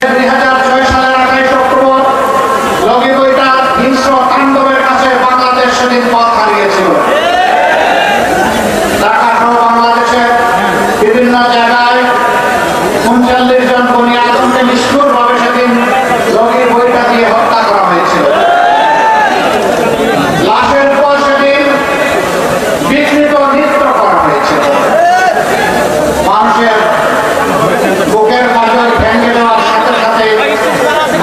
2006 সালের 28 অক্টোবর লগি বইটা হিংস্র তাণ্ডবের কাছে বাংলাদেশ সেদিন পথ হারিয়েছিল। ঢাকা সহ বাংলাদেশের বিভিন্ন জায়গায় 39 জন বনি আদমকে নিষ্ঠুরভাবে সেদিন লগি বইটা দিয়ে হত্যা করা হয়েছিল। লাশের পর সেদিন বিকৃত নৃত্য করা হয়েছিল। মানুষের বুকের কাজল ভেঙে দেওয়ার সাথে সাথে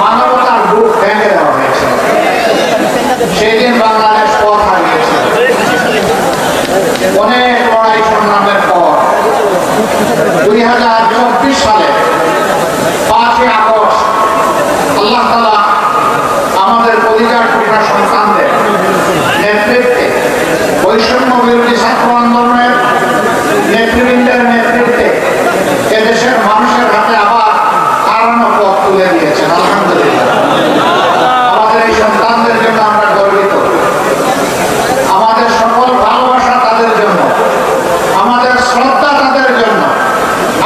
মানবতার বুক ভেঙে দেওয়া হয়েছিল। সেই দিন বাংলাদেশ পথ হারিয়েছিল। অনেক লড়াই সংগ্রামের পর 2024 সালে 5ই আগস্ট আল্লাহ তাআলা আমাদের পরিবার টুকরা সন্তানদের নেতৃত্বে বৈষম্য বিরোধী ছাত্র আন্দোলনের নেতৃবৃন্দের নেতৃত্বে এদেশের মানুষের হাতে আবার হারানো পথ তুলে দিয়েছেন। আলহামদুলিল্লাহ, আমাদের এই সন্তানদের জন্য আমরা গর্বিত। আমাদের সকল ভালোবাসা তাদের জন্য, আমাদের শ্রদ্ধা তাদের জন্য,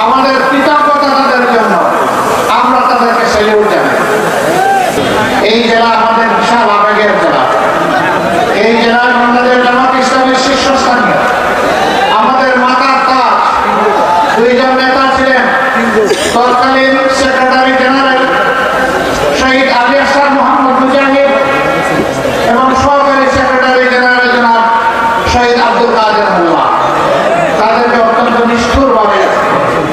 আমাদের কৃতজ্ঞতা তাদের জন্য। আমরা তাদেরকে সেলিউট জানাই। এই জেলা আমাদের বিশাল আবেগের জেলা। এই জেলায় বাংলাদেশ জামাত ইসলামের শীর্ষস্থানীয় আমাদের মাতার তাজ দুইজন নেতা ছিলেন, তৎকালীন সেক্রেটারি জেনারেল শহীদ আলী আহসান মোহাম্মদ মুজাহিদ এবং সহকারী সেক্রেটারি জেনারেল জনাব শহীদ আব্দুল কাদের মোল্লা। তাদেরকে অত্যন্ত নিষ্ঠুরভাবে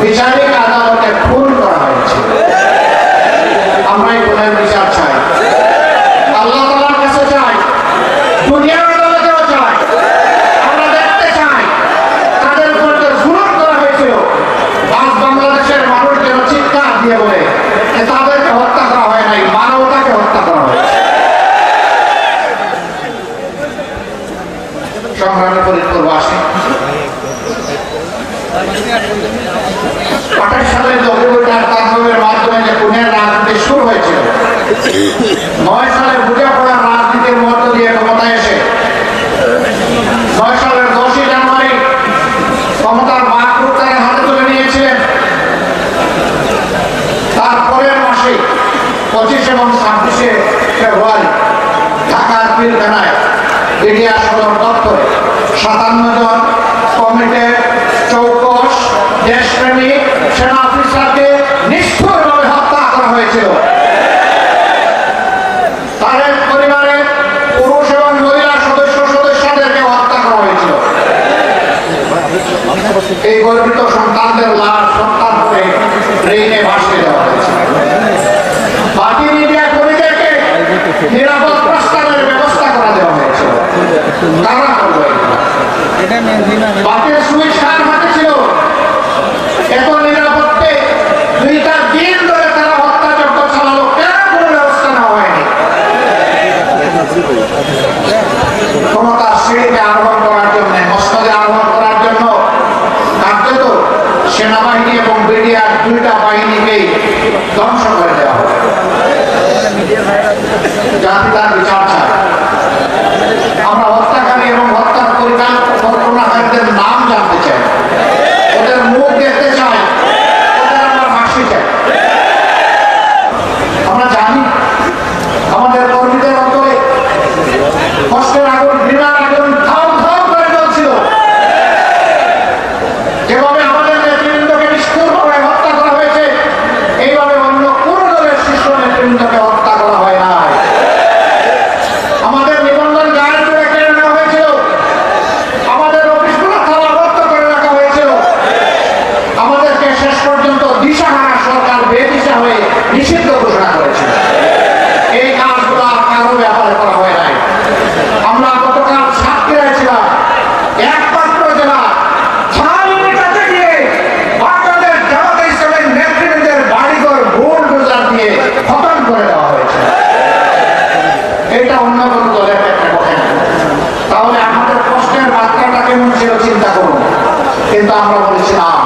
বিচারিক আদালতে খুন করা হয়েছে। আমরা এই খুনের বিচার চাই, আল্লাহ তাআলার কাছে চাই, দুনিয়ার আদালতেও চাই। আমরা দেখতে চাই তাদের উপর যে জুলুম করা হয়েছিল, আজ বাংলাদেশের মানুষ যেন চিৎকার দিয়ে বলে তাদেরকে হত্যা করা হয় নাই, মানবতাকে হত্যা করা হয়েছে। সংগ্রামী ফরিদপুরবাসী, 28 সালের জগিবইটার তাণ্ডবের মাধ্যমে যে খুনের রাজনীতি শুরু হয়েছিল, 9 সালের বুঝাপড়ার রাজনীতির মধ্য দিয়ে ক্ষমতায় এসে 9 সালের 10ই জানুয়ারি ক্ষমতার বাকরুদ্ধ তারা হাতে তুলে নিয়েছিলেন। তারপরের মাসে 25 এবং 26শে ফেব্রুয়ারি ঢাকার পীরখানায় বিডিআর সদর দপ্তরে 57 জন কমিটেড চৌকস দেশপ্রেমিক সেনা অফিসারকে নিষ্ঠুরভাবে হত্যা করা হয়েছিল। তাদের পরিবারের পুরুষ এবং মহিলা সদস্যদেরকে হত্যা করা হয়েছিল। এই গর্বিত সন্তানদের লাশ হত্যার পরে ট্রেনে ভাসিয়ে দেওয়া হয়েছে। বাকি মিডিয়া কর্মীদেরকে নিরাপদ প্রস্থানের ব্যবস্থা করে দেওয়া হয়েছে। কারা করবে? বাকি সুইচ কার হাতে ছিল? এত নিরাপত্তে 2টা দিন ধরে তারা হত্যাযজ্ঞ চালালো, কেন কোনো ব্যবস্থা নেওয়া হয়নি? ক্ষমতার সিঁড়িতে আরোহণ করার জন্য, মসনদে আরোহণ করার জন্য কার্যত সেনাবাহিনী এবং বিডিআর 2টা বাহিনীকেই ধ্বংস করে দেওয়া হবে। জাতি তার বিচার চায়। আমরা হত্যাকারী এবং হত্যার পরিকল্পনাকারীদের নাম জানতে চাই, ওদের মুখ দেখতে চাই, ওদের আমরা ফাঁসি চাই। আমরা জানি আমাদের কর্মীদের অন্তরে কষ্টের আগুন, ঘৃণার আগুন ধাম ধাম করে জ্বলছিল। যেভাবে আমাদের নেতৃবৃন্দকে নিষ্ঠুরভাবে হত্যা করা হয়েছে, এইভাবে অন্য কোন দলের শীর্ষ নেতৃবৃন্দকে হত্যা করা হয় নাই। আমাদের নিবন্ধন গায়ে জুড়ে কেড়ে নেওয়া হয়েছিল, আমাদের অফিসগুলো তালাবদ্ধ করে রাখা হয়েছিল, আমাদেরকে শেষ পর্যন্ত দিশাহারা সরকার বেদিশা হয়ে নিষিদ্ধ ঘোষণা করেছিল। এই কাজগুলো আর কারো ব্যাপারে করা হয় নাই। আমরা গতকাল সাতক্ষীরায় ছিলাম, একমাত্র জেলা ছাউনির কাছে গিয়ে বাংলাদেশ জামাত ইসলামের নেতৃবৃন্দের বাড়িঘর বুলডোজার দিয়ে খতম করে দেওয়া হয়েছে। এটা অন্য কোন দলের ক্ষেত্রে ঘটে না। তাহলে আমাদের কষ্টের মাত্রাটা কেমন ছিল চিন্তা করুন। কিন্তু আমরা বলেছিলাম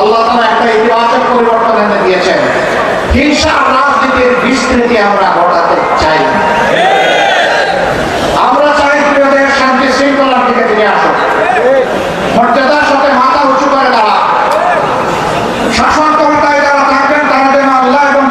আল্লাহ তাআলা একটা ইতিবাচক পরিবর্তন এনে দিয়েছেন। হিংসার রাজনীতির বিস্তৃতি আমরা ঘটাতে চাই না। আমরা চাই প্রিয় দেশ শান্তি শৃঙ্খলার দিকে ফিরে আসুক, মর্যাদার সাথে মাথা উঁচু করে দাঁড়া। শাসন ক্ষমতায় যারা থাকবেন তারা যেন আল্লাহ এবং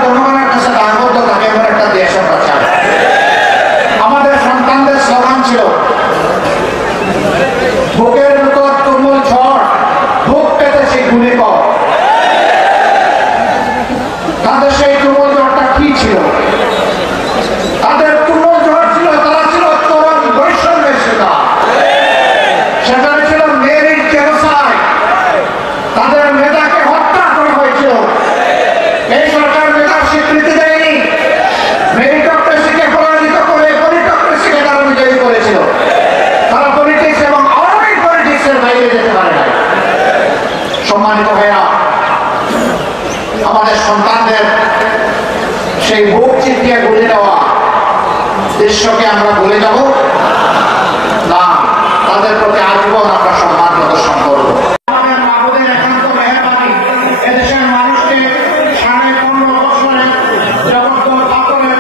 সেই বুক চিপিয়ে গুলি দেওয়া দৃশ্যকে আমরা ভুলে যাব না, তাদের প্রতি আজীবন আমরা সম্মান প্রদর্শন করব। আমাদের মাহবুবের একান্ত মেহরবানি এদেশের মানুষকে 15.5 বছরের জগদ্দল পাথরের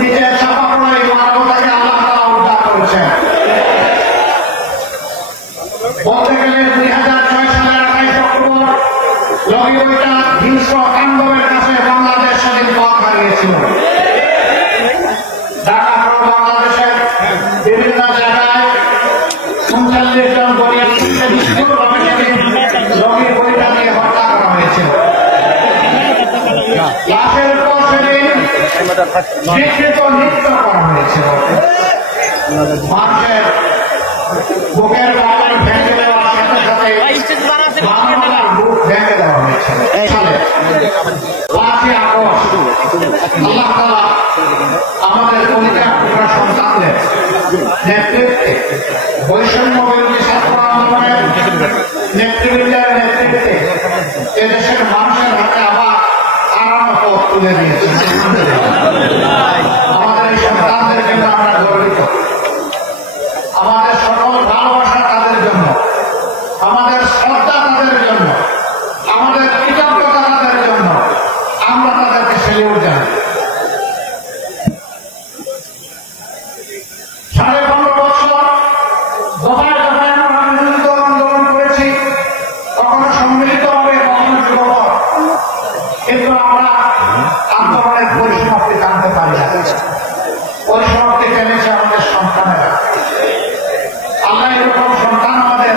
নিজের চাপা পড়া এই মানবতাকে আল্লাহ তাআলা উদ্ধার করেছেন। বলতে গেলে 2006 সালের 28 অক্টোবর লগিবইটা হিংস্র তাণ্ডবের কাছে বাংলাদেশ স্বাধীন পথ হারিয়েছিল। ঢাকা সহ বাংলাদেশের বিভিন্ন জায়গায় 39 জন বলিয়ানকে নিষ্ঠুরভাবে লগিবইটা দিয়ে হত্যা করা হয়েছিল। লাশের উপর সেদিন বিকৃত নৃত্য করা হয়েছিল। মানুষের বুকের বাগান ভেঙে দেওয়ার সাথে সাথে মানবতার বুক ভেঙে দেওয়া হয়েছিল। 5ই আগস্ট আল্লাহ তাআলা আমাদের কলিজার টুকরা সন্তানদের নেতৃত্বে বৈষম্য বিরোধী ছাত্র আন্দোলনের নেতৃবৃন্দের নেতৃত্বে এদেশের মানুষের হাতে আবার হারানো পথ তুলে দিয়েছে। আমাদের এই সন্তানদের জন্য আমরা গর্বিত। আমাদের সকল ভালোবাসা তাদের জন্য, আমাদের শ্রদ্ধা তাদের জন্য, আমাদের কৃতজ্ঞতা তাদের জন্য। আমরা তাদেরকে সেলিউট জানাই। 15.5 বছর দফায় দফায় আমরা বিভিন্ন আন্দোলন করেছি, কখনো সম্মিলিতভাবে, কখনো যুগপৎ, কিন্তু আমরা আন্দোলনের পরিসমাপ্তি টানতে পারি না। পরিসমাপ্তি টেনেছে আমাদের সন্তানেরা। আল্লাহ এরকম সন্তান আমাদের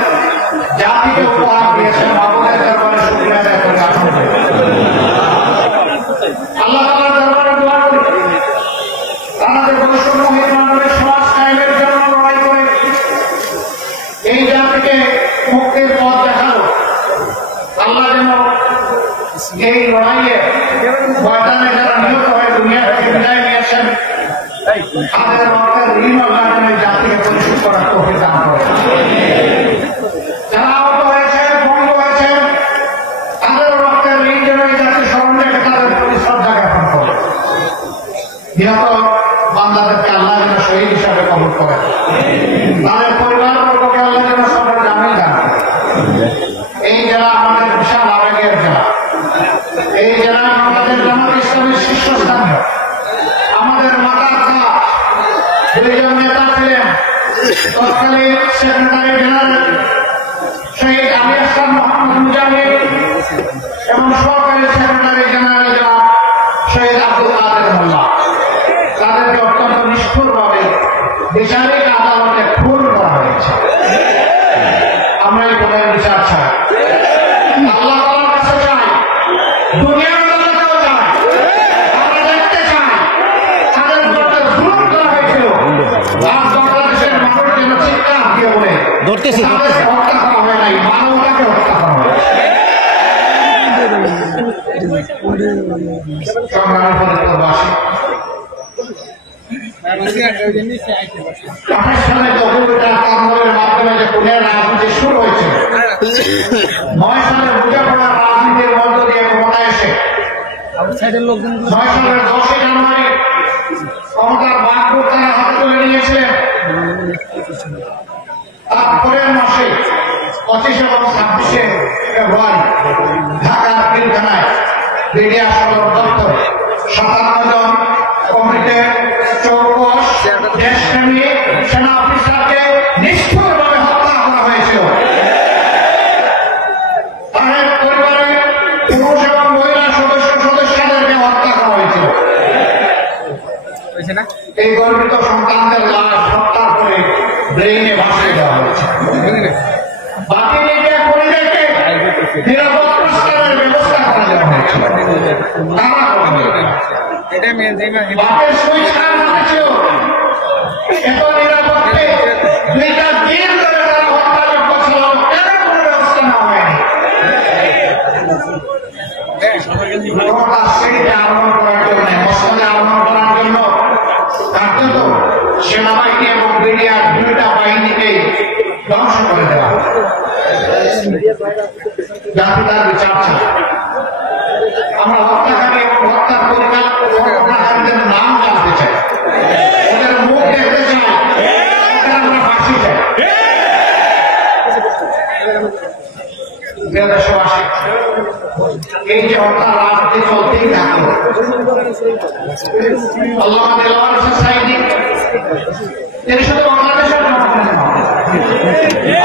জাতিকে উপহার দিয়েছেন। মাহবুবের দরবারে শুকরিয়া আদায় করে আল্লাহ তাআলার দরবারে দোয়া করি তাদের বৈষম্যহীন মানবিক সমাজ কায়েমের জন্য লড়াই করে এই জাতিকে মুক্তির পথ দেখালো। আল্লাহ যেন এই লড়াইয়ে ময়দানে যারা নিহত হয়ে দুনিয়া থেকে বিদায় নিয়েছেন তাদের রক্তের ঋণ আল্লাহ যেন এই জাতিকে পরিশোধ করার তৌফিক দান করেন। যারা আহত হয়েছেন, বন্ধ হয়েছেন, তাদের রক্তের ঋণ যেন এই জাতির স্মরণ রেখে তাদের প্রতি শ্রদ্ধা জ্ঞাপন করে। নিহত বান্দাদেরকে আল্লাহ যেন শহীদ হিসাবে কবুল করেন। তাদের পরিবারবর্গকে আল্লাহ যেন সবার জামিন দান করেন। এই জেলা আমাদের বিশাল আবেগের জেলা। এই জেলা আমাদের জামাত ইসলামের শীর্ষস্থানীয়, আমাদের মাতার কাজ। 2 জন নেতা ছিলেন, তৎকালীন সেক্রেটারি জেনারেল শহীদ আলী আহসান মোহাম্মদ মুজাহিদ এবং সহকারী সেক্রেটারি জেনারেল জনাব শহীদ আব্দুল কাদের মোল্লা। তাদেরকে অত্যন্ত নিষ্ঠুরভাবে বিচারিক আদালতে খুন করা হয়েছে। আমরা এই প্রকার বিচার চাই, আল্লাহ তাআলার কাছে চাই, দুনিয়ার আদালতেও চাই। আমরা দেখতে চাই তাদের উপরে জুলুম করা হয়েছিল। আজ বাংলাদেশের মানুষ যেন চিৎকার দিয়ে বলে তাদেরকে হত্যা করা হয় নাই, মানবতাকে হত্যা করা হয়। সংগ্রামী পরিবারবাসী, 28 সালে লগিবইটা আন্দোলনের মাধ্যমে যে খুনের রাজনীতি শুরু হয়েছে, 9 সালে বোঝাপড়ার রাজনীতির মধ্য দিয়ে ক্ষমতা এসে 9 সালের 10ই জানুয়ারি ক্ষমতার বাগডোর তারা হাতে তুলে নিয়েছিলেন। তারপরের মাসে 25 এবং 26শে ফেব্রুয়ারি ঢাকার পিলখানায় মিডিয়া সদর দপ্তরে 57 জন কমিটির চৌকস দেশপ্রেমী সেনা অফিসারকে নিষ্ঠুরভাবে হত্যা করা হয়েছিল। তাদের পরিবারের পুরুষ এবং মহিলা সদস্যদেরকে হত্যা করা হয়েছিল। এই গর্বিত সন্তানদের লাশ হত্যার করে ব্রেইনে ভাসিয়ে দেওয়া হয়েছে। বাকি মিডিয়া কর্মীদেরকে নিরাপদ প্রস্তাবের ব্যবস্থা করা দেওয়া হয়েছে। বাপের সুইচ খান ছিল এত নিরাপদে 2টা দিন ধরে তারা হত্যাযোগ্য ছিল, কেন কোনো ব্যবস্থা না হয়নি? আহ্বান করার জন্য, মসজিদে আহ্বান করার জন্য কার্যত সেনাবাহিনী এবং মিডিয়ার 2টা বাহিনীকে ধ্বংস করে দেওয়া। জাতি তার বিচার চায়। আমরা হত্যাকারী এবং হত্যার পরিকল্পনা এই যে হত্যা রাজনীতি চলতেই থাকলো। আল্লামা দেলোয়ার হোসেন সাঈদী তিনি শুধু বাংলাদেশের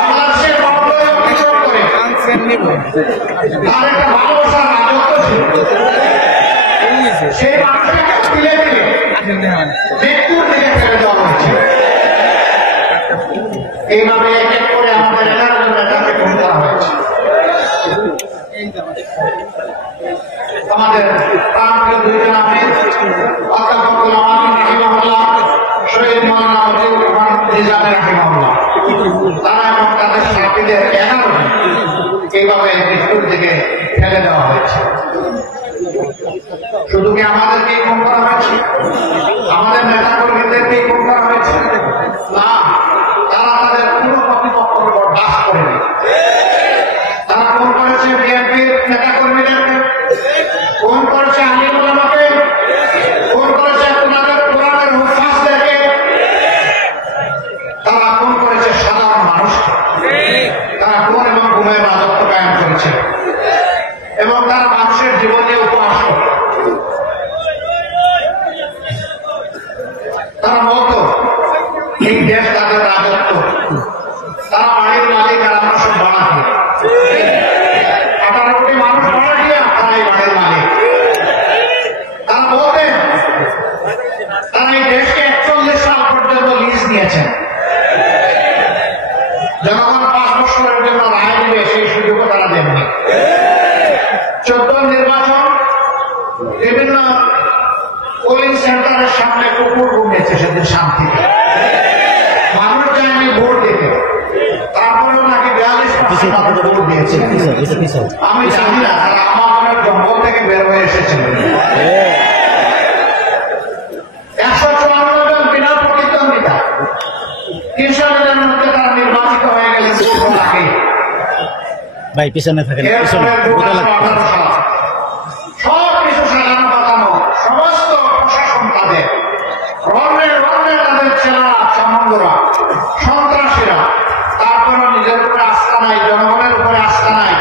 বাংলাদেশের অভিযোগ করে তার একটা ভালোবাসার রাজত্ব ছিল। সেই মানুষকে দিলে দিলে মৃত্যুর দিকে ফেলে দেওয়া হয়েছে। এইভাবে এক এক করে আমাদের নেতাকে খুন করা হয়েছে। আমাদের প্রাণপ্রিয় দুইজন আমির অধ্যাপক গোলাম আমিন রাহিমাহুল্লাহ, শহীদ মাওলানা মজিবুর রহমান নিজামী রাহিমাহুল্লাহ, তারা এবং তাদের সাথীদের 11 এইভাবে মৃত্যুর দিকে ফেলে দেওয়া হয়েছে। শুধু কি আমাদেরকেই খুন করা হয়েছে? আমাদের নেতা কর্মীদেরকেই খুন করা হয়েছে? না, তারা তাদের পুরো প্রতিপক্ষকে বরদাস্ত করেনি। তারা খুন করেছে বিএনপির নেতা কর্মীদেরকে, খুন করেছে আলিম ওলামাকে, খুন করেছে তোমাদের কোরআনের হুফাজদেরকে, তারা খুন করেছে সাধারণ মানুষকে। তারা খুন এবং গুমের রাজত্ব কায়েম করেছে এবং তারা মানুষের জীবন নিয়ে উপহাস করে। তারা বলতো এই দেশ তাদের রাজত্ব, তারা বাড়ির মালিক আর আমরা সব বাড়াতে 18 কোটি মানুষ বাড়াটিয়া, তারা এই বাড়ির মালিক। তারা বলতেন তারা এই দেশকে 41 সাল পর্যন্ত লিজ নিয়েছেন। জনগণ 5 বছরের জন্য রায় দিবে সেই সুযোগও তারা দেননি। 14 নির্বাচন বিভিন্ন পোলিং সেন্টারের সামনে কুকুর ঘুমিয়েছে সেদিন শান্তিতে, মানুষ যায়নি ভোট দিতে। তারপরেও নাকি 42% ভোট দিয়েছে। আমি জানি না তারা আমার জঙ্গল থেকে বের হয়ে এসেছিলেন। 154 জন বিনা প্রতিদ্বন্দ্বিতা, 3 জনের মধ্যে তারা নির্বাচিত হয়ে গেলেন কিছুক্ষণ আগে। ভাই পিছনে থাকেন, পিছনে সবকিছু সাজানো পাতানো, সমস্ত প্রশাসন তাদের, রন্ধ্রে রন্ধ্রে তাদের ছেলেরা, চামন্দরা, সন্ত্রাসীরা। তারপরও নিজের উপরে আস্থা নাই, জনগণের উপরে আস্থা নাই।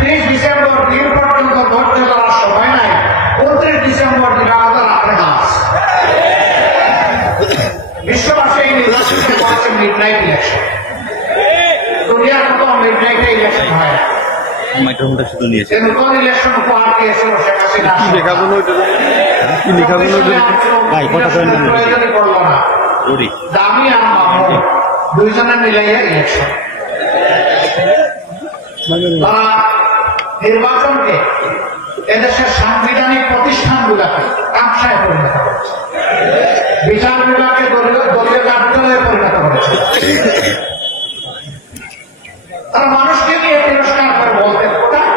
30 ডিসেম্বর দিন পর্যন্ত ধরতে দেওয়ার সময় নাই। 29 ডিসেম্বর দিবাগত রাত্রে গাছ। বিশ্ববাসী এই নির্বাচনকে বলছে মিডনাইট ইলেকশন। দুনিয়ার মতো মিডনাইটে ইলেকশন হয়। নতুন ইলেকশন উপহার দিয়েছিল শেখ হাসিনা। প্রয়োজনই পড়ল না। দামি আর মামুন দুইজনে মিলাইয়া ইলেকশন। তারা নির্বাচনকে এদেশের সাংবিধানিক প্রতিষ্ঠানগুলোকে কামসায় পরিণত করেছে, বিচার বিভাগকে দলীয় কার্যালয়ে পরিণত করেছে। তারা মানুষকে নিয়ে তিরস্কার করে বলতেন কোথায়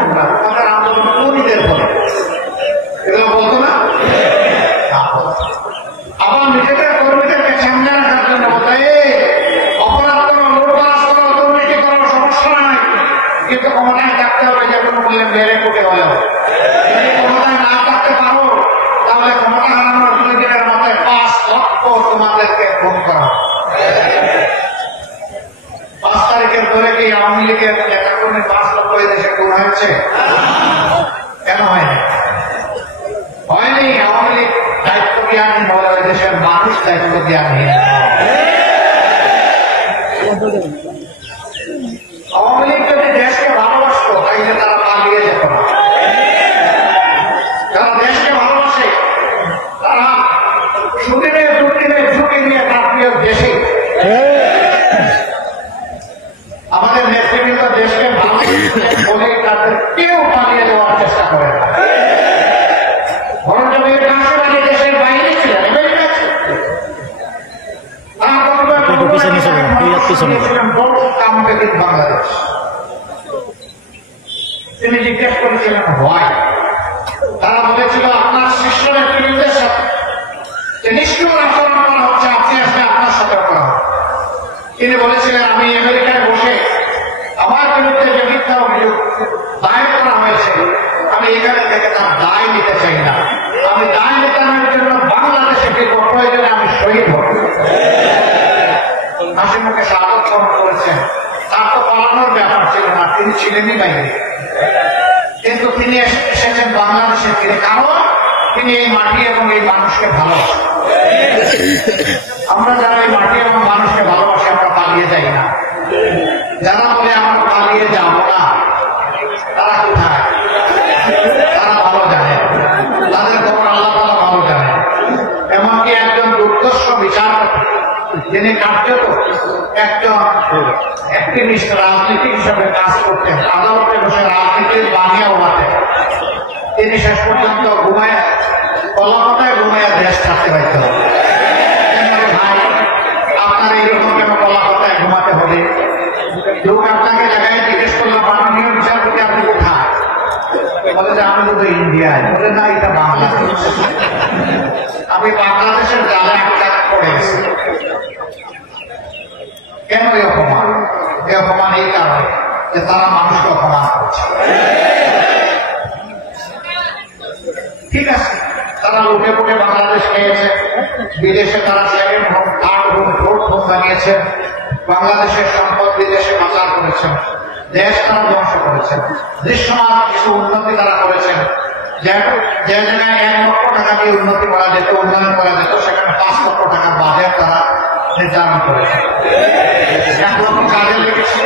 তাদের আন্দোলন কর্মীদের বলে, এগুলো বলতো না। আবার নিজেদের কর্মীদেরকে সামনে রাখার জন্য বলতে অপরাধ করো, লুটপাট করো, দুর্নীতি করো, সমস্যা নাই, কিন্তু ক্ষমতায় থাকতে হবে যে কোনো মূল্যে মেরে কুটে হলেও। যদি ক্ষমতায় না থাকতে পারো তাহলে ক্ষমতা হারানোর 2 দিনের মাথায় 5 লক্ষ তোমাদেরকে ফোন করা। 5 তারিখের ধরে কি আওয়ামী লীগের নেতাকর্মী 5 লক্ষ এই দেশে খুন হয়েছে? কেন হয়নি? হয়নি। আওয়ামী লীগ দায়িত্ব জ্ঞানী বলে ওই দেশের মানুষ দায়িত্ব জ্ঞানী। আওয়ামী লীগ যদি দেশকে ভালোবাসতো তাইলে তারা পালিয়ে যেত না। যারা দেশকে ভালোবাসে তারা সুদিনে দুদিনে ঝুঁকি নিয়ে তার প্রিয় দেশে। আমাদের নেতৃবৃন্দ দেশকে ভালোবাসে বলে তাদের কেউ পালিয়ে যাওয়ার চেষ্টা করে না। দেশের বাইরে ছিলেন, বাংলাদেশ। তিনি জিজ্ঞেস করেছিলেন হোয়াই। তারা বলেছিল আপনার শিষ্যের বিরুদ্ধে যে নিষ্ক্রিয় আচরণ করা হচ্ছে, আপনি আসলে আপনার সাথে করা হবে। তিনি বলেছিলেন আমি আমেরিকায় বসে আমার বিরুদ্ধে যে মিথ্যা অভিযোগ দায়ের করা হয়েছে আমি এখানে থেকে তার দায় নিতে চাই না। আমি দায় নিতামের জন্য বাংলাদেশে ফিরব, প্রয়োজনে আমি শহীদ হব। হাসি মুখে স্বাগত গ্রহণ করেছেন। তার তো পালানোর ব্যাপার ছিল না, তিনি ছিলেনই বাইরে। কিন্তু তিনি এসেছেন বাংলাদেশে ফিরে, কারণ তিনি এই মাটি এবং এই মানুষকে ভালোবাসেন। আমরা যারা এই মাটি এবং মানুষকে ভালোবাসি আমরা পালিয়ে যাই না। যারা বলে আমরা পালিয়ে যাব না, তারা কোথায়? তারা ভালো জানে, তাদের খবর আল্লাহ তাআলা ভালো জানে। এমনকি একজন দুর্দর্শ বিচারপতি, যিনি কার্যত একজন অ্যাক্টিভিস্ট রাজনীতি হিসাবে কাজ করতেন, আদালতে বসে রাজনীতির বানিয়ে ওড়াতেন, তিনি শেষ পর্যন্ত ঘুমায় কলকাতায় ঘুমায় দেশ ছাড়তে বাধ্য হন। ভাই, আপনার এইরকম কেন কলকাতায় ঘুমাতে হবে? লোক আপনাকে জায়গায় জিজ্ঞেস করলাম, মাননীয় বিচারপতি আপনি কোথায়? বলে যে আমি তো ইন্ডিয়ায়। বলে না, এটা বাংলাদেশ। আমি বাংলাদেশের জালে আটকা পড়ে গেছি। কেন এই অপমান? এই অপমান এই কারণে যে তারা মানুষকে অপমান করছে। ঠিক আছে, তারা লুটে পুটে বাংলাদেশ খেয়েছে, বিদেশে তারা second home, third home, fourth home বানিয়েছে, বাংলাদেশের সম্পদ বিদেশে পাচার করেছেন, দেশ তারা ধ্বংস করেছেন, দৃশ্যমান কিছু উন্নতি তারা করেছেন। যে জায়গায় 1 লক্ষ টাকা দিয়ে উন্নতি করা যেত, উন্নয়ন করা যেত, সেখানে 5 লক্ষ টাকার বাজেট তারা নির্ধারণ করেছে। 1 লক্ষ কাজে লেগেছে,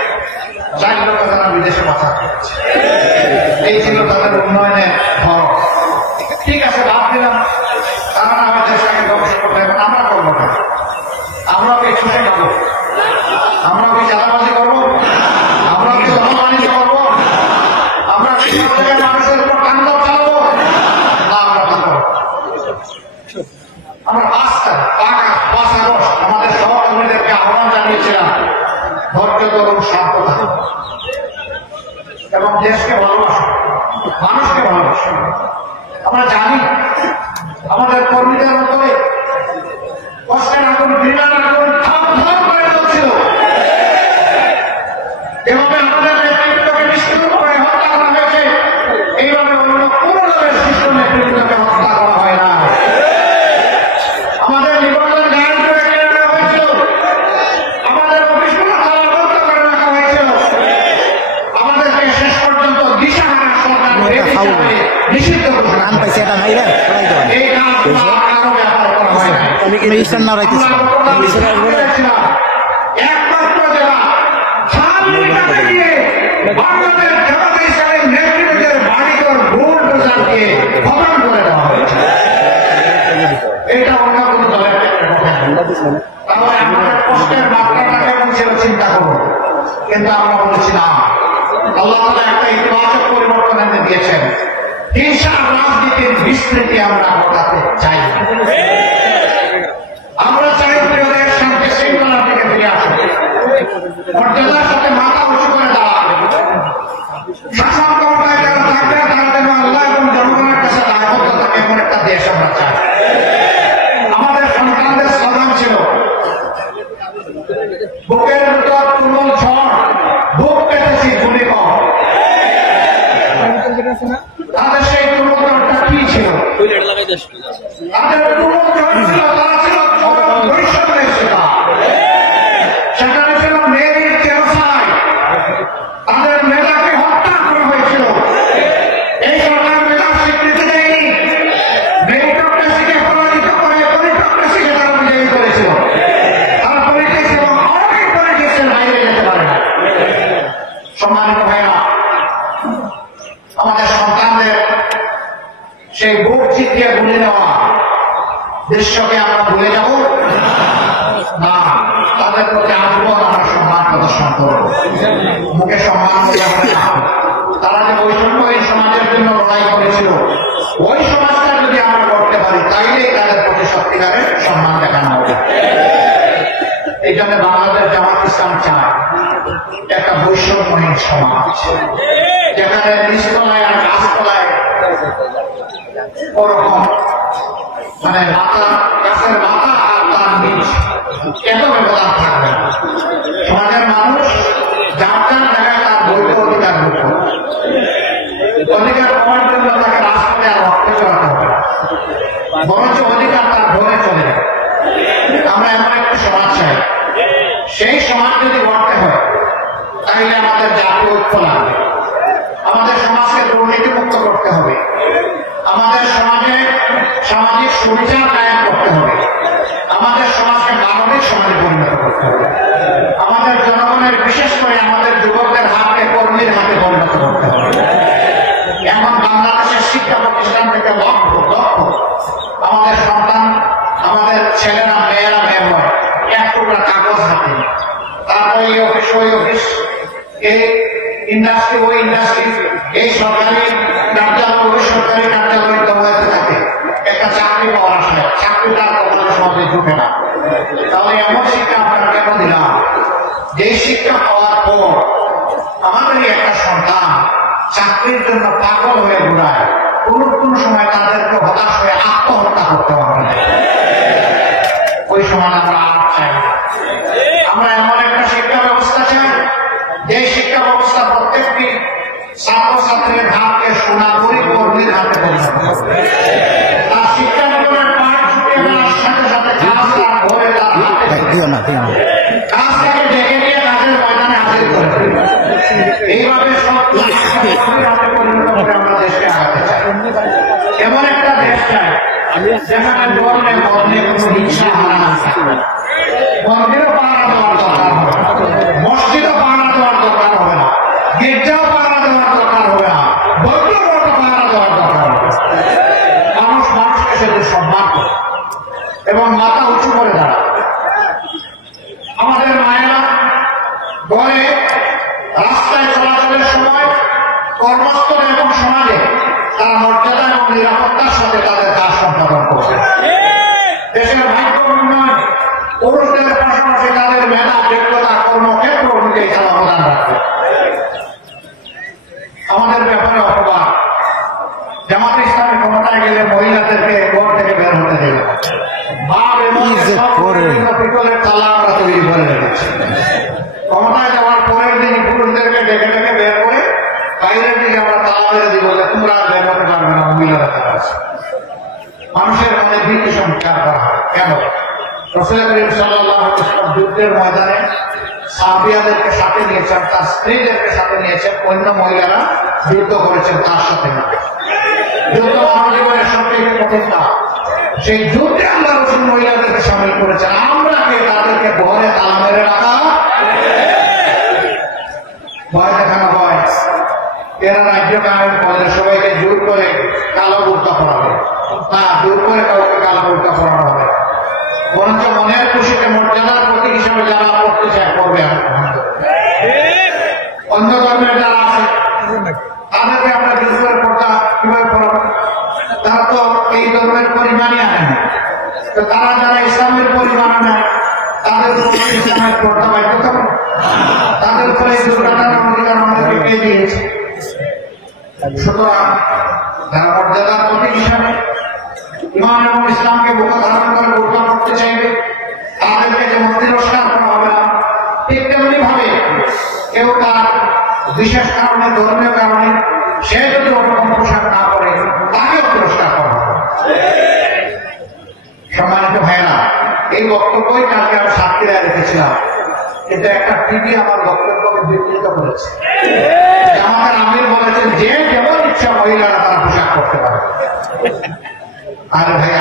4 লক্ষ তারা বিদেশে পাচার করেছে। এই ছিল তাদের উন্নয়নের ধরন। ঠিক আছে, বাদ দিলাম, তারা আমাদের দেশটাকে ধ্বংস করতে হবে। আমরা করবো না, আমরা কি ছুটে যাবো? আমরা কি চাঁদাবাজি করবো? আমরা কি ধর্মবাণিজ্য করবো? আমরা কি মানুষের উপর কান্দব চালাবো? আমরা তা করবো। আমরা 5 আগস্ট আমাদের সহকর্মীদেরকে আহ্বান জানিয়েছিলাম, ধৈর্য ধরুন, শান্ত থাকুন এবং দেশকে ভালোবাসুন, মানুষকে ভালোবাসুন। আমরা জানি আমাদের কর্মীদের মধ্যে কষ্টের আগুন, ঘৃণার আগুন থাম থাম করে চলছিল। এভাবে আমাদের নেতৃত্বকে নিষ্ক্রিয় করে হত্যা করা হয়েছে, এইভাবে অন্য কোন দলের শীর্ষ নেতৃত্বকে হত্যা করা হয় না। আমাদের নিবন্ধন গায়ন করে কেড়ে নেওয়া হয়েছিল, আমাদের অফিসগুলো তালাবদ্ধ করে রাখা হয়েছিল, আমাদেরকে শেষ পর্যন্ত দিশাহারা সরকার নিষিদ্ধ ঘোষণা এই কাজগুলো আরো ব্যবহার করা হয় না। একমাত্র যারা বাংলাদেশ জামাতে ইসলামের নেতৃত্বের বাড়িঘর ভোট প্রচারকে খতম করে দেওয়া হয়েছে। এটা অন্য কোন দলের ক্ষেত্রে ঘটে না। তাহলে আমাদের কষ্টের মাত্রাটা কেমন ছিল চিন্তা করুন। কিন্তু আমরা বলেছি না, আল্লাহ তাআলা একটা ইতিবাচক পরিবর্তন এনে দিয়েছেন। হিংসা রাজনীতির বিস্তৃতি আমরা ঘটাতে চাই। আমরা চাই প্রিয়দের শান্তি শৃঙ্খলার দিকে ফিরে আসুন, মর্যাদার সাথে মাথা উঁচু করে দাঁড়ান। শাসন ক্ষমতায় যারা থাকবে তারা যেন আল্লাহ এবং জনগণের কাছে দায়বদ্ধ থাকে, এমন একটা দেশ আমরা চাই। আমাদের সন্তানদের স্লোগান ছিল, বুকের ভিতর তুমুল ঝড়, বুক পেতেছি ভূমিকম্প। তাদের সেই তুমুল ঝড়টা কি ছিল? তাদের তুমুল ঝড় ছিল, তারা ছিল বৈষম্যের শিকার। সেখানে ছিল মেয়েদের জেনোসাইড, তাদের মেধাকে হত্যা করা হয়েছিল। এই সরকার মেধার স্বীকৃতি দেয়নি, মেরিটোক্রেসিকে পরাজিত করে পলিটোক্রেসিকে তারা বিজয়ী করেছিল। তারা পলিটিক্স এবং অনেক পলিটিক্সের বাইরে যেতে পারে না। সম্মানিত ভাইরা, আমাদের সন্তানদের সেই বুক চিতিয়ে ভুলে নেওয়া দৃশ্যকে আমরা ভুলে যাব না। তাদের প্রতি আজীবন আমরা সম্মান প্রদর্শন করব, মুখে সম্মান করে হবে না। তারা যে বৈষম্যহীন সমাজের জন্য লড়াই করেছিল, ওই সমাজটা যদি আমরা করতে পারি, তাইলেই তাদের প্রতি সত্যিকারের সম্মান দেখানো হবে। এই জন্য বাংলাদেশ জামাত ইসলাম চায় একটা বৈষম্যহীন সমাজ, যেখানে নিচতলায় আর গাছতলায় ওরকম মানে মাথা, গাছের মাথা আর তার নিচ এত ব্যবধান থাকবে না। সমাজের মানুষ যার যার জায়গায় তার বৈধ অধিকার করবে, অধিকার পাওয়ার জন্য তাকে রাস্তায় আর রক্তে চড়াতে হবে, বরঞ্চ অধিকার তার ধরে চলে যাবে। আমরা এমন একটা সমাজ চাই, সেই সমাজ যদি গড়তে হয় তাহলে আমাদের জাতীয় ঐক্য লাগবে। আমাদের সমাজকে দুর্নীতিমুক্ত সুবিচার কায়েম করতে হবে, আমাদের সমাজকে মানবিক সমাজে পরিণত করতে হবে, আমাদের জনগণের বিশেষ করে আমাদের যুবকদের হাতে কর্মীর হাতে পরিণত করতে হবে। এখন বাংলাদেশের শিক্ষা প্রতিষ্ঠান থেকে লক্ষ লক্ষ আমাদের সন্তান, আমাদের ছেলেরা মেয়েরা বের হয় এক টুকরা কাগজ হাতে, তারপর এই অফিস ওই অফিস, এই ইন্ডাস্ট্রি ওই ইন্ডাস্ট্রি, এই সরকারি কার্যালয় ওই সরকারি কার্যালয় দৌড়াতে থাকে একটা চাকরি পাওয়ার আশায়। চাকরিটা কখনো সমাজে ঢুকে না। তাহলে এমন শিক্ষা আমরা কেন দিলাম যে শিক্ষা পাওয়ার পর আমাদেরই একটা সন্তান চাকরির জন্য পাগল হয়ে ঘুরায়, কোন সময় তাদেরকে হতাশ হয়ে আত্মহত্যা করতে পারবে না। ওই সময় আমরা আর চাই না। আমরা এমন একটা শিক্ষা ব্যবস্থা চাই যে শিক্ষা ব্যবস্থা প্রত্যেকটি ছাত্রছাত্রীর হাতে সোনাগরি কর্মীর হাতে পরিণত হবে। তার শিক্ষা জীবনের পাঠ ছুটে যাওয়ার সাথে সাথে কাজটা ধরে তার হাতে কাজটাকে ডেকে নিয়ে কাজের ময়দানে হাজির করে দেবে। এইভাবে সব হাতে পরিণত করে আমরা দেশকে আগাতে চাই। এমন একটা দেশ চাই যেখানে বর্ণে বর্ণে কোনো হিংসা হারা না, মন্দিরও পাহারা দেওয়ার দরকার হবে না, মসজিদও পাহারা দেওয়ার দরকার হবে না, গির্জাও পাহারা দেওয়ার দরকার হবে না, বৌদ্ধ পাহারা দেওয়ার দরকার হবে। মানুষ মানুষকে সেদিন সম্মান করে এবং মাথা উঁচু করে দাঁড়ায়। আমাদের মায়েরা ঘরে রাস্তায় চলাচলের সময়, কর্মস্থলে এবং সমাজে তারা মর্যাদা এবং নিরাপত্তার সাথে তাদের কাজ সম্পাদন করবে। দেশের ভাগ্য উন্নয়ন পুরুষদের পাশাপাশি তাদের মেধা, যোগ্যতা, কর্মক্ষেত্র অনুযায়ী তারা অবদান রাখবে। আমাদের ব্যাপারে অপবাদ, জামাত ইসলামী ক্ষমতায় গেলে মহিলাদেরকে ঘর থেকে বের হতে দেবে। পিতলের তালা আমরা তৈরি করে রেখেছি। ক্ষমতায় যাওয়ার পরের দিন পুরুষদেরকে ডেকে ডেকে বের করে বাইরের দিকে আমরা তালা মেরে দিব যে তোমরা বের হতে পারবে না, মহিলারা তারা আছে। মানুষের মনে ভীতি সঞ্চার করা হয় কেন? রাসূল করিম সাল্লাল্লাহু আলাইহি ওয়াসাল্লাম যুদ্ধের ময়দানে সাহাবিয়াদেরকে সাথে নিয়েছেন, তার স্ত্রীদেরকে সাথে নিয়েছেন, অন্য মহিলারা যুদ্ধ করেছেন তার সাথে না। যুদ্ধ মানব জীবনের সবচেয়ে কঠিন কাজ, সেই যুদ্ধে আল্লাহ রাসূল মহিলাদেরকে সামিল করেছেন। আমরা কে তাদেরকে ঘরে তালা মেরে রাখা, ভয় দেখানো হয়। এরা রাজ্য কায়েম করে, সবাইকে জোর করে কালো বোরকা পরাবে না, জোর করে কাউকে কালো বোরকা পরানো হবে। বরঞ্চ মনের খুশিতে মর্যাদার প্রতীক হিসেবে যারা পড়তে চায় করবে। অন্য ধর্মের যারা আছে তাদেরকে আমরা জোর করে পড়তা কিভাবে পড়াবো? তারা তো এই ধর্মের পরিমাণই আনে না। তো তারা যারা ইসলামের পরিমাণ আনে তাদের ইসলামের পড়তা বাধ্য থাকবে, তাদের উপরে এই দুর্ঘটনার অধিকার আমাদেরকে কে দিয়েছে? সুতরাং যারা মর্যাদার প্রতীক হিসাবে ইমান এবং ইসলামকে বুকে ধারণ করে বোরকা করতে চাইবে তাদেরকে যেমন তিরস্কার করা হবে না, ঠিক তেমনি ভাবে কেউ তার বিশেষ কারণে, ধর্মীয় কারণে সে যদি ওরকম পোশাক না করে তাকেও তিরস্কার করা হবে। সম্মানিত ভাইয়েরা, এই বক্তব্যই কালকে আমি সাক্ষীরায় রেখেছিলাম, কিন্তু একটা টিভি আমার বক্তব্যকে বিকৃত করেছে। আমাদের আমির বলেছেন যে যেমন ইচ্ছা মহিলারা তারা পোশাক করতে পারে। আরে ভাই,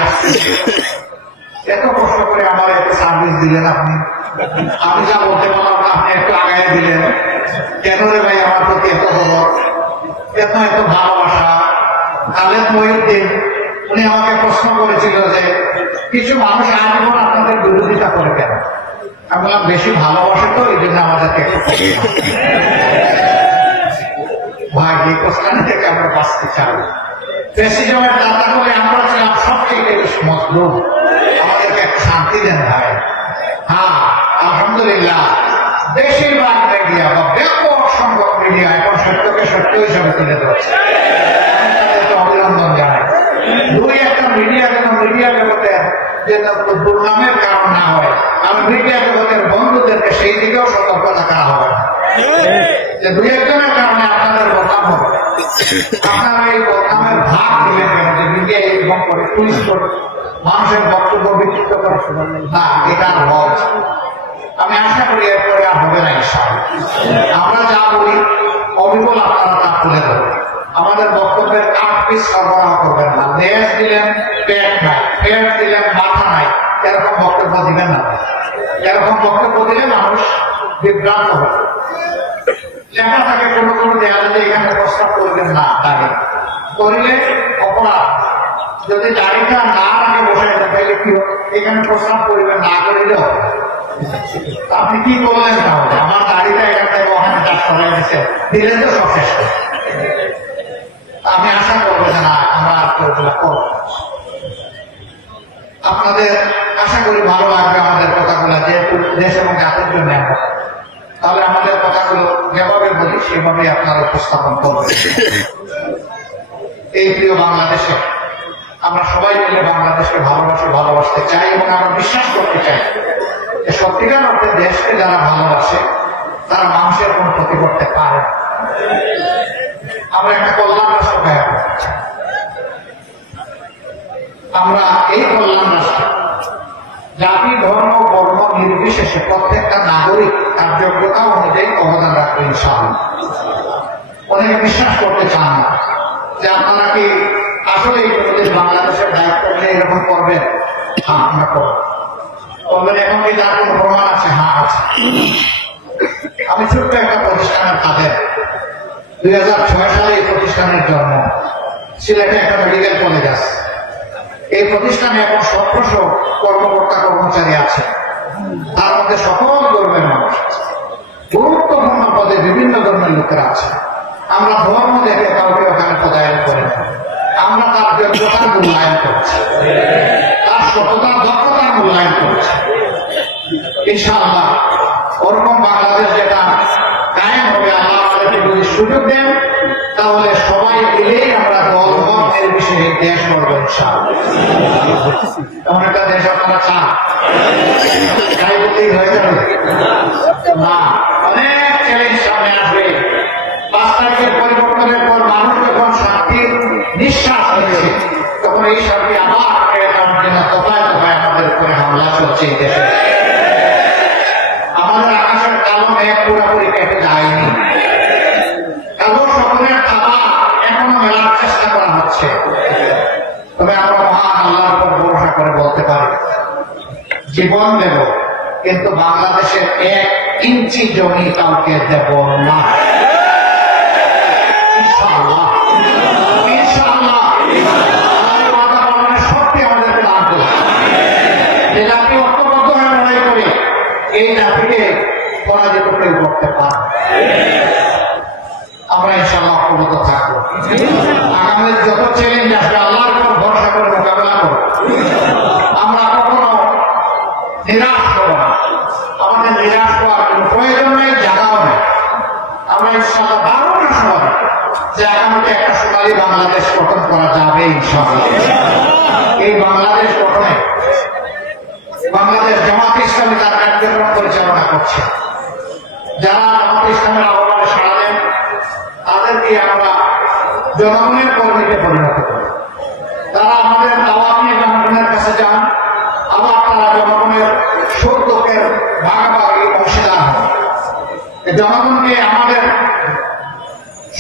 এত কষ্ট করে আমার এত সার্ভিস দিলেন আপনি, আমি যা বলতে পারলাম আপনি একটু আগায় দিলেন কেন রে ভাই? আমার প্রতি এত খবর, এত এত ভালোবাসা। খালেদ মহিউদ্দিন উনি আমাকে প্রশ্ন করেছিল যে কিছু মানুষ আজীবন আপনাদের বিরোধিতা করে কেন? আমি বললাম বেশি ভালোবাসে তো এই জন্য আমাদেরকে ভাই এই প্রস্থান থেকে আমরা বাঁচতে চাই। প্রেসিডেন্টের দাদা করে আমরা ছিলাম সবচেয়ে বেশি মজলুম, আমাদেরকে একটা শান্তি দেন ভাই। হ্যাঁ, আলহামদুলিল্লাহ বেশিরভাগ মিডিয়া বা ব্যাপক সংখ্যক মিডিয়া এখন সত্যকে সত্য হিসাবে তুলে ধরছে, তাদেরকে অভিনন্দন জানাই। দুই একটা মিডিয়া যেন মিডিয়া জগতের যেন দুর্নামের কারণ না হয়, আমি মিডিয়া জগতের বন্ধুদেরকে সেই দিকেও সতর্ক থাকা হবে না যে দুই একজনের কারণে আপনাদের বদনাম হবে। আপনারা এই বদনামের ভাগ দিলেন কেন? যে মিডিয়া এরকম করে পুলিশ করে মানুষের বক্তব্য বিকৃত করে না, এটা হয়। আমি আশা করি এরপরে আর হবে না ইনশাআল্লাহ। আমরা যা বলি অবিকল আপনারা তা তুলে ধরবেন, আমাদের বক্তব্যের কাঠ পিস সরবরাহ করবেন না। দেশ দিলেন পেট নাই, পেট দিলেন মাথা নাই, এরকম বক্তব্য দিবেন না। এরকম বক্তব্য দিলে মানুষ বিভ্রান্ত হবে। লেখা থাকে কোনো কোনো দেয়ালে যে এখানে প্রস্তাব করবেন না, দাঁড়িয়ে করিলে অপরাধ। যদি দাড়িটা না আগে বসে তাহলে কি এখানে প্রস্তাব করবেন না করিলেও আপনি কি করলেন? তাহলে আমার দাড়িটা এখান থেকে ওখানে চাষ করা গেছে দিলেন তো সব শেষ। আমি আশা করবো যে না আমরা আপনাদের আশা করি ভালো লাগবে আমাদের কথাগুলো, যেহেতু দেশ এবং জাতির জন্য আমরা, তাহলে আমাদের কথাগুলো যেভাবে বলি সেভাবে আপনারা উপস্থাপন করবেন। এই প্রিয় বাংলাদেশে আমরা সবাই মিলে বাংলাদেশকে ভালোবাসতে চাই এবং আমরা বিশ্বাস করতে চাই যে সত্যিকার অর্থে দেশকে যারা ভালোবাসে তারা মানুষের কোন ক্ষতি করতে পারে। আমরা একটা কল্যাণ রাষ্ট্র পাই, আমরা এই কল্যাণ রাষ্ট্র জাতি ধর্ম বর্ণ নির্বিশেষে প্রত্যেকটা নাগরিক তার যোগ্যতা অনুযায়ী অবদান রাখবে ইনশাআল্লাহ। অনেকে বিশ্বাস করতে চান না যে আপনারা কি আসলে এই কোনদিন বাংলাদেশের দায়িত্ব নিয়ে এরকম করবেন। হ্যাঁ, আমরা করবো। তবে এখন কি তার কোন প্রমাণ আছে? হ্যাঁ, আছে। আমি ছোট্ট একটা প্রতিষ্ঠানের তাদের 2006 সালে এই প্রতিষ্ঠানের জন্ম। সিলেটে একটা মেডিকেল কলেজ আছে। এই প্রতিষ্ঠানে এখন 1700 কর্মকর্তা কর্মচারী আছে, তার মধ্যে সকল ধর্মের মানুষ আছে, গুরুত্বপূর্ণ পদে বিভিন্ন ধর্মের লোকেরা আছে। আমরা ধর্ম দেখে কাউকে ওখানে পদায়ন করি না, আমরা তার যোগ্যতার মূল্যায়ন করছি, তার সততার দক্ষতার মূল্যায়ন করছি। ইনশাআল্লাহ ওরকম বাংলাদেশ যেটা কায়েম হবে, আল্লাহ আমাদেরকে যদি সুযোগ দেন তাহলে সবাই মিলেই আমরা দল মত নির্বিশেষে দেশ করবো ইনশাআল্লাহ। এমন একটা দেশ আপনারা চান? তাই বলতেই হয়ে যাবে না, অনেক চ্যালেঞ্জ সামনে আসবে। 5 তারিখের পরিবর্তনের পর মানুষ যখন শান্তির নিঃশ্বাস হয়েছে তখন এই শান্তি আবার দফায় দফায় আমাদের উপরে হামলা চলছে। এই দেশে আমাদের আকাশের কালো মেঘ পুরোপুরি কেটে যায়নি, কালো সকলের খাবার এখনো মেলার চেষ্টা করা হচ্ছে। তবে আমরা মহান আল্লাহর উপর ভরসা করে বলতে পারি জীবন দেব, কিন্তু বাংলাদেশের 1 ইঞ্চি জমি কাউকে দেব না। ইনশাআল্লাহ ইনশাআল্লাহ কথা বলার শক্তি আমাদেরকে দান করুন। যে জাতি ঐক্যবদ্ধ হয়ে লড়াই করে এই জাতিকে পরাজিত কেউ করতে পারে। আমরা ইনশাআল্লাহ ঐক্যবদ্ধ থাকবো। আগামী যত চ্যালেঞ্জ আসবে আল্লাহর উপর ভরসা করে মোকাবেলা করব। আমরা কখনো নিরাশ হব না, আমাদের নিরাশ হওয়ার কোনো প্রয়োজন নেই, জানাও নেই। আমরা ইনশাআল্লাহ দারুণ আশাবাদী যে আগামীতে একটা সোনালী বাংলাদেশ গঠন করা যাবে ইনশাআল্লাহ। এই বাংলাদেশ গঠনে বাংলাদেশ জামাত ইসলামী তার কার্যক্রম পরিচালনা করছে। যারা জামাত ইসলামের আহ্বানে সাড়া দেন তাদেরকে আমরা জনগণের কর্মীতে পরিণত করি। তারা আমাদের দাওয়াত নিয়ে জনগণের কাছে যান, আবার তারা জনগণের সুখ দুঃখের ভাগাভাগি অংশীদার হন। জনগণকে আমাদের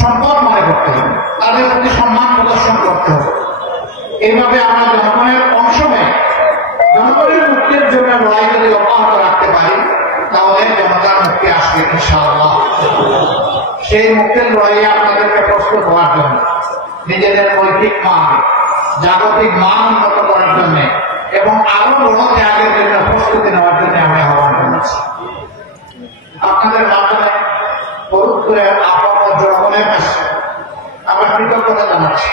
সম্পদ মনে করতে হবে, তাদের প্রতি সম্মান প্রদর্শন করতে হবে। এইভাবে আমরা জনগণের অংশ নেই, জনগণের মুক্তির জন্য লড়াই যদি অব্যাহত রাখতে পারি তাহলে জনতার মুক্তি আসবে ইনশাআল্লাহ। সেই মুক্তির লড়াইয়ে আপনাদেরকে প্রস্তুত হওয়ার জন্য, নিজেদের নৈতিক মান জাগতিক মান উন্নত করার জন্য এবং আরো বড় ত্যাগের জন্য প্রস্তুতি নেওয়ার জন্য আমি আহ্বান জানাচ্ছি। আপনাদের মাধ্যমে ফরিদপুরের আপামর জনগণের কাছে আমরা কৃতজ্ঞতা জানাচ্ছি।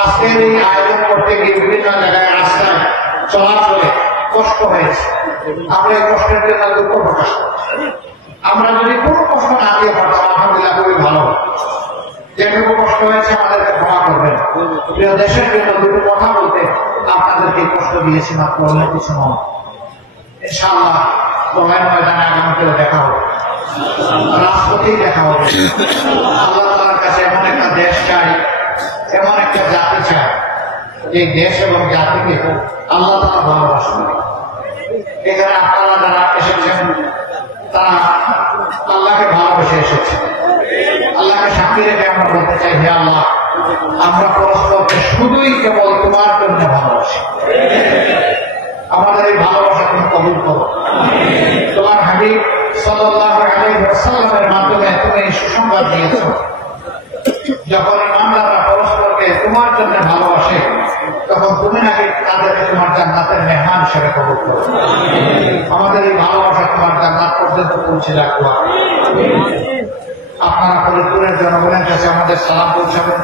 আজকের এই আয়োজন করতে গিয়ে বিভিন্ন জায়গায় রাস্তায় চলাচলে কষ্ট হয়েছে, আমরা এই কষ্টের জন্য দুঃখ প্রকাশ করছি। আমরা যদি কোনো কষ্ট না দিয়ে পারতাম আলহামদুলিল্লাহ খুবই ভালো। যেটুকু কষ্ট হয়েছে আমাদেরকে ক্ষমা করবেন। প্রিয় দেশের জন্য দুটো কথা বলতে আপনাদেরকে কষ্ট দিয়েছি, মাত্র অন্য কিছু নয়। ইনশাআল্লাহ লড়াইয়ের ময়দানে আগামীতেও দেখা হবে, রাজপথেই দেখা হবে। আল্লাহ তাআলার কাছে এমন একটা দেশ চাই, এমন একটা জাতি চাই, যে দেশ এবং জাতিকে আল্লাহ তাআলা ভালোবাসেন। এখানে আপনারা যারা এসেছেন তারা আল্লাহকে ভালোবেসে এসেছেন। আল্লাহকে সাক্ষী রেখে আমরা বলতে চাই, হে আল্লাহ আমরা পরস্পরকে শুধুই কেবল তোমার জন্য ভালোবাসি। আমাদের এই ভালোবাসা তুমি কবুল করো। তোমার হাবিব সাল্লাল্লাহু আলাইহি ওয়াসাল্লামের মাধ্যমে তুমি এই সুসংবাদ দিয়েছো, যখন ইমানদাররা পরস্পরকে তোমার জন্য ভালোবাসে তখন তুমি নাকি তাদেরকে তোমার জান্নাতের মেহমান হিসেবে কবুল করো। আমাদের এই ভালোবাসা তোমার জান্নাত পর্যন্ত পৌঁছে রাখবো। আপনারা ফরিদপুরের জনগণের কাছে আমাদের সালাম পৌঁছাবেন,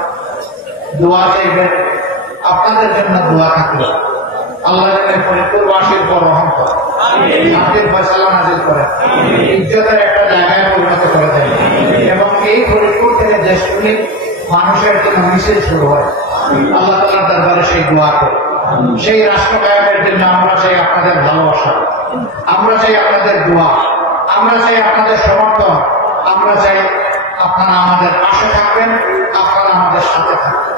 দোয়া চাইবেন। আপনাদের জন্য দোয়া থাকলো, আল্লাহ যেন ফরিদপুরবাসীর উপর রহম করেন, শান্তির ফয়সালা নাযিল করেন, ইজ্জতের একটা জায়গায় পরিণত করে দেন, এবং এই ফরিদপুর থেকে দেশগুলি মানুষের জন্য মিছিল শুরু হয়। আল্লাহ তাআলার দরবারে সেই দোয়া করি। সেই রাষ্ট্র কায়েমের জন্য আমরা চাই আপনাদের ভালোবাসা, আমরা চাই আপনাদের দোয়া, আমরা চাই আপনাদের সমর্থন, আমরা চাই আপনারা আমাদের পাশে থাকবেন, আপনারা আমাদের সাথে থাকবেন।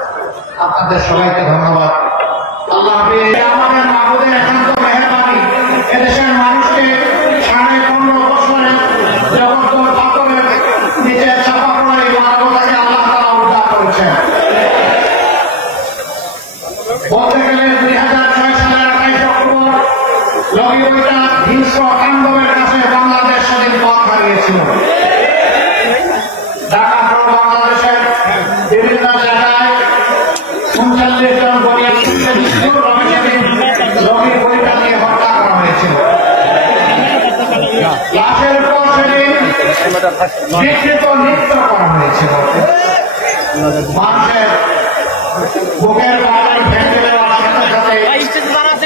আপনাদের সবাইকে ধন্যবাদ। আল্লাহ হাফেজ। আমাদের মাহবুবের একান্ত মেহরবানি এদেশের মানুষকে 15.5 বছরের জগৎ পাথরের নিচে চাপা পড়া এই মানবতাকে আল্লাহ তাআলা উদ্ধার করেছেন। বলতে গেলে 2006 সালের 28 অক্টোবর লগিবইটা হিংস্র তাণ্ডবের কাছে বাংলাদেশ স্বাধীন পথ হারিয়েছিল। ঢাকা সহ বাংলাদেশের বিভিন্ন জায়গায় 39 জন বনিয়াদকে নিষ্ঠুরভাবে লগিবইটা নিয়ে হত্যা করা হয়েছিল। লাশের পর সেদিন বিকৃত নৃত্য করা হয়েছিল। মানুষের বুকের পাড়ায় ভেঙে দেওয়ার সাথে সাথে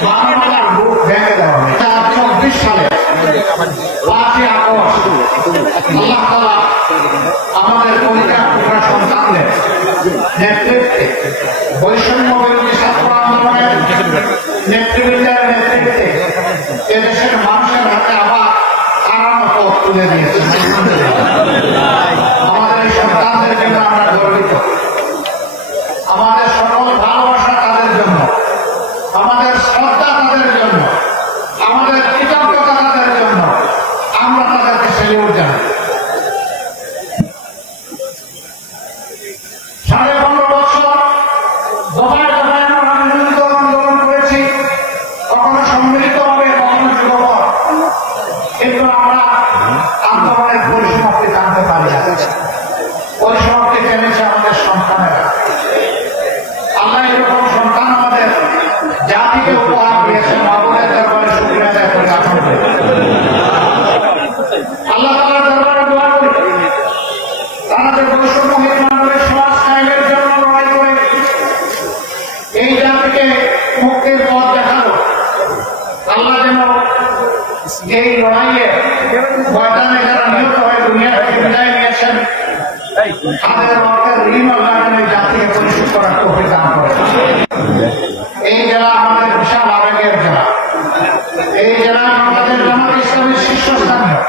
মানবতার বুক ভেঙে দেওয়া হয়েছে। 2024 সালে 5ই আগস্ট আল্লাহ তাআলা আমাদের পরিবার সন্তানদের নেতৃত্বে, বৈষম্য বিরোধী ছাত্র আন্দোলনের নেতৃবৃন্দের নেতৃত্বে এদেশের মানুষের হাতে আবার হারানো পথ তুলে দিয়েছে। আমাদের এই সন্তানদের জন্য আমরা গর্বিত। আমাদের সকল ভালোবাসা তাদের জন্য, আমাদের শ্রদ্ধা তাদের জন্য, আমাদের কৃতজ্ঞতা তাদের জন্য। আমরা তাদেরকে সেলিউট জানাই। 15.5 বছর দফায় দফায় আমরা আন্দোলিত আন্দোলন করেছি, কখনো সম্মিলিতভাবে, কখনো যুগপৎ, কিন্তু আমরা আন্দোলনের পরিসমাপ্তি জানতে পারি না। পরিসমাপ্তি জেনেছে আমাদের সন্তানেরা। আল্লাহ এরকম সন্তান আমাদের জাতিকে উপহার দিয়েছেন। মাহবুবের দরবারে শুকরিয়া আদায় করে আল্লাহ তাআলার দরবারে দোয়া করি, তারা যে বৈষম্যহীন মানবের সমাজ কায়েমের জন্য লড়াই করে এই জাতিকে মুক্তির পথ দেখালো। আল্লাহ যেন এই লড়াইয়ে ময়দানে যারা নিহত হয়ে দুনিয়া থেকে বিদায় নিয়েছেন তাদের রক্তের ঋণ আল্লাহ যেন এই জাতিকে পরিশোধ করার তৌফিক দান করেন। এই জেলা আমাদের বিশাল আবেগের জেলা। এই জেলা আমাদের জামাত ইসলামের শীর্ষস্থানীয়।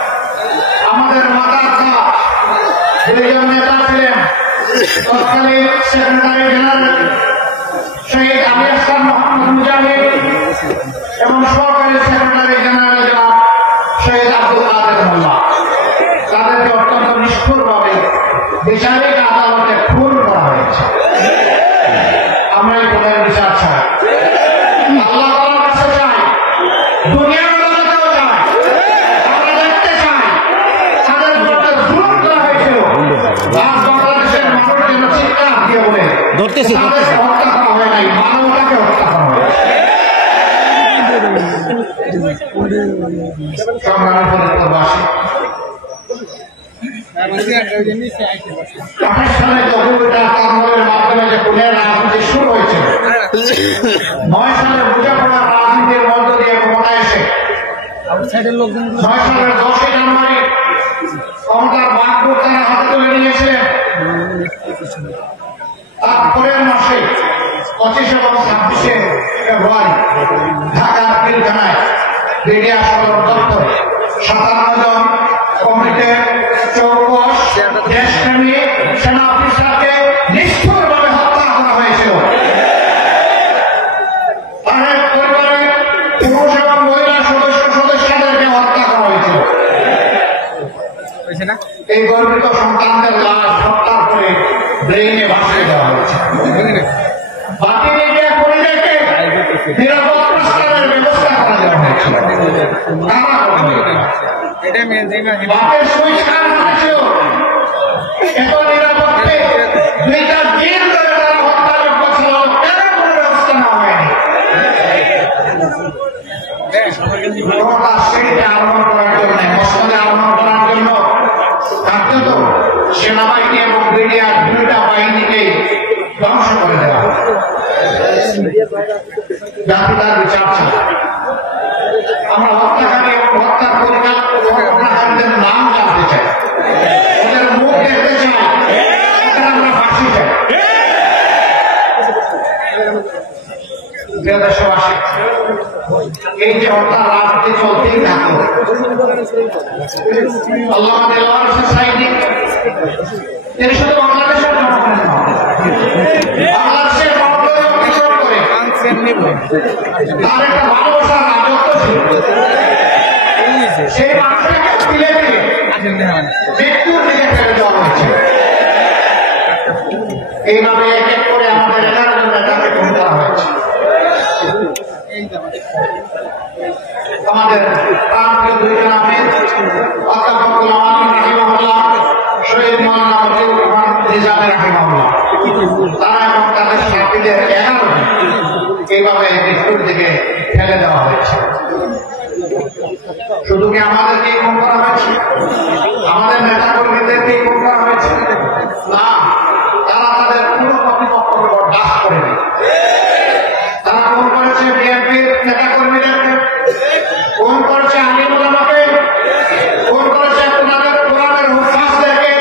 আমাদের মাতার কাজ 2 জন নেতা ছিলেন, তৎকালীন সেক্রেটারি জেনারেল শহীদ আলী আহসান মোহাম্মদ মুজাহিদ এবং সহকারী সেক্রেটারি জেনারেল জনাব শহীদ আব্দুল কাদের মোল্লা। তাদেরকে অত্যন্ত নিষ্ঠুরভাবে বিচারিক আদালতে খুন করা হয়েছে। আমরা এই প্রধান বিচার চাই, আল্লাহ তাআলার কাছে চাই, দুনিয়ার আদালতেও চাই। আমরা দেখতে চাই তাদের বিরুদ্ধে জুলুম করা হয়েছিল। আজ বাংলাদেশের মানুষ যেন চিৎকার দিয়ে বলে তাদের হত্যা করা হয় নাই, মানবতাকে হত্যা করা হয়। সংগ্রামী ফরিদপুরবাসী, পাকিস্তানের লগিবইটা আন্দোলনের মাধ্যমে যে খুনের রাজনীতি শুরু হয়েছিল, 9 সালে মুজাফরের রাজনীতির মধ্য দিয়ে ক্ষমতায় এসে 9 সালের 10ই জানুয়ারি ক্ষমতার বাগডোর তারা হাতে তুলে নিয়েছিলেন। তার পরের মাসে 25 এবং 26শে ফেব্রুয়ারি ঢাকার পিলখানায় বিডিআর সদর দপ্তরে 57 জন কমিটির চৌকস দেশপ্রেমী সেনা অফিসারকে নিষ্ঠুরভাবে হত্যা করা হয়েছিল। তাদের পরিবারের পুরুষ এবং মহিলা সদস্যদেরকে হত্যা করা হয়েছিল। এই গর্বিত সন্তানদের লাশ হত্যার করে ব্রেইনে ভাসিয়ে দেওয়া হয়েছে। বাকি মিডিয়া কর্মীদেরকে নিরাপদ প্রস্তাবের ব্যবস্থা করা দেওয়া হয়েছে। বাপের সুইচ খান হয়েছিল এত নিরাপদে 2টা দিন ধরে তারা হত্যাযোগ্য ছিল, কেন কোনো ব্যবস্থা নেওয়া হয়নি? সেইটা আরম্ভ করার জন্য মসজিদে আরম্ভ করার জন্য থাকতে তো সেনাবাহিনী এবং মিডিয়ার 2টা বাহিনীকে ধ্বংস করে দেওয়া জাতি তার বিচার ছিল। আমরা হত্যাকারী এবং হত্যার পরিকল্পনাকারীদের নাম জানতে চাই, ওদের মুখ দেখতে চাই, আমরা ফাঁসি চাই। দেশবাসী, এই যে হত্যার রাজনীতি চলতেই থাকলো, আল্লামা দেলোয়ার হোসেন সাঈদী তিনি শুধু বাংলাদেশের জনগণের নন, বাংলাদেশের মর্যাদা অতিক্রম করে তার একটা ভালোবাসার রাজত্ব ছিল। সেই মানুষটাকে তুলে দিয়ে মৃত্যুর দিকে ফেলে দেওয়া হয়েছে। এইভাবে এক এক করে আমাদের 11 জন নেতাকে খুন করা হয়েছে। আমাদের প্রাণপ্রিয় 2জন আমির অধ্যাপক গোলাম আমিন রাহিমাহুল্লাহ, শহীদ মাওলানা মজিবুর রহমান নিজামী রাহিমাহুল্লাহ, তারা এবং তাদের সাথীদের 11 জন এইভাবে মৃত্যুর দিকে ফেলে দেওয়া হয়েছে। শুধু কি আমাদেরকে খুন করা হয়েছে? আমাদের নেতা কর্মীদেরকেই খুন করা হয়েছে? না, তারা তাদের পুরো কর্তৃপক্ষকে বরদাস্ত করেনি। তারা খুন করেছে বিএনপির নেতা কর্মীদেরকে, খুন করেছে আলিম ওলামাকে, খুন করেছে ওনাদের কোরআনের হুফাজদেরকে,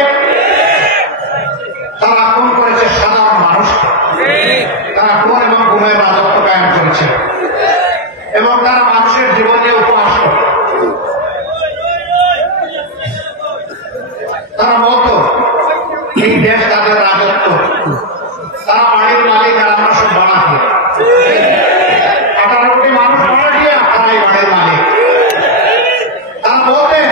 তারা খুন করেছে সাধারণ মানুষকে। তারা খুন এবং গুমের রাজত্ব কায়েম করেছে এবং তারা মানুষের জীবন নিয়ে উপহাস করে। তারা বলতো এই দেশ তাদের রাজত্ব, তারা বাড়ির মালিক আর আমরা সব বাড়াতে 18 কোটি মানুষ মারা গিয়ে তারা এই বাড়ির মালিক। তারা বলতেন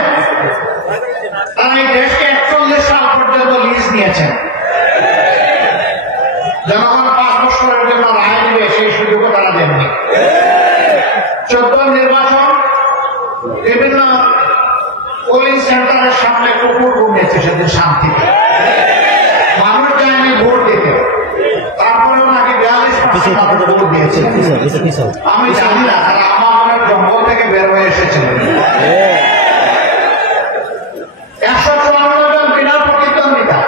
তারা এই দেশকে 41 সাল পর্যন্ত লিজ নিয়েছেন, জনগণ 5 বছরের জন্য রায় দেবে সেই সুযোগও তারা দেননি। 14 নির্বাচন বিভিন্ন পোলিং সেন্টারের সামনে কুকুর ঘুমিয়েছে সেদিন শান্তিতে, মানুষ যায়নি ভোট দিতে, তারপরেও নাকি 42% ভোট দিয়েছে। আমি জানি না তারা আমার জঙ্গল থেকে বের হয়ে এসেছিলেন। 154 জন বিনা প্রতিদ্বন্দ্বিতা,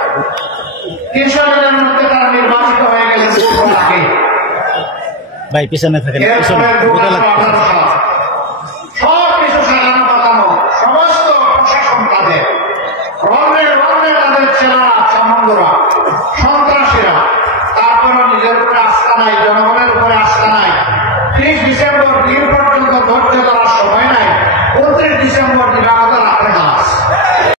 300 জনের মধ্যে তারা নির্বাচিত হয়ে গেলেন ভোট আগে। ভাই পিছনে থাকেন, পিছনে